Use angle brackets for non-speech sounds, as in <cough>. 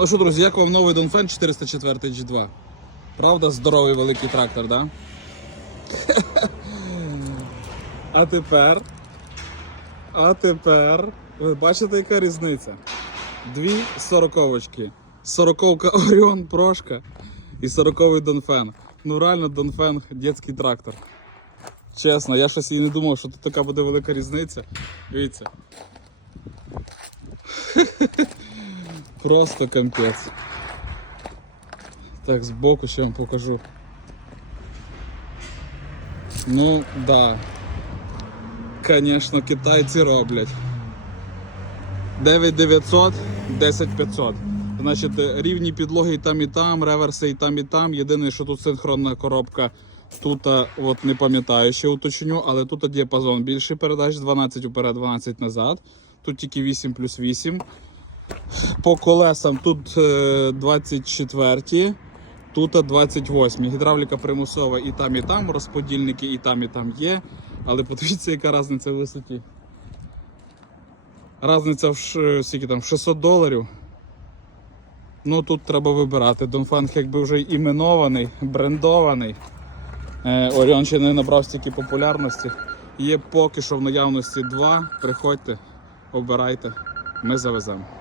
Ну що, друзі, як вам новий Донфен 404 G2? Правда, здоровий великий трактор, да? <laughs> А тепер. А тепер. Ви бачите, яка різниця? Дві сороковочки. Сороковка <laughs> Оріон Прошка і сороковий Донфен. Ну реально Донфен дитячий трактор. Чесно, я щось і не думав, що тут така буде велика різниця. Дивіться. <laughs> Просто капець. Так, збоку ще вам покажу. Ну, да. Конечно, китайці роблять. 9900, 10500. Значить, рівні підлоги і там і там, реверси і там і там. Єдине, що тут синхронна коробка. Тут от не пам'ятаю, ще уточню, але тут діапазон більший передач, 12 уперед, 12 назад. Тут тільки 8 плюс 8. По колесам тут е, 24, тут 28. Гідравліка примусова і там, і там, розподільники і там, і там є. Але подивіться, яка різниця в висоті. Разниця в скільки там, в 600 доларів. Ну тут треба вибирати. Донфанг якби вже іменований, брендований. Е, Оріон ще не набрав стільки популярності. Є поки що в наявності два. Приходьте, обирайте, ми завеземо.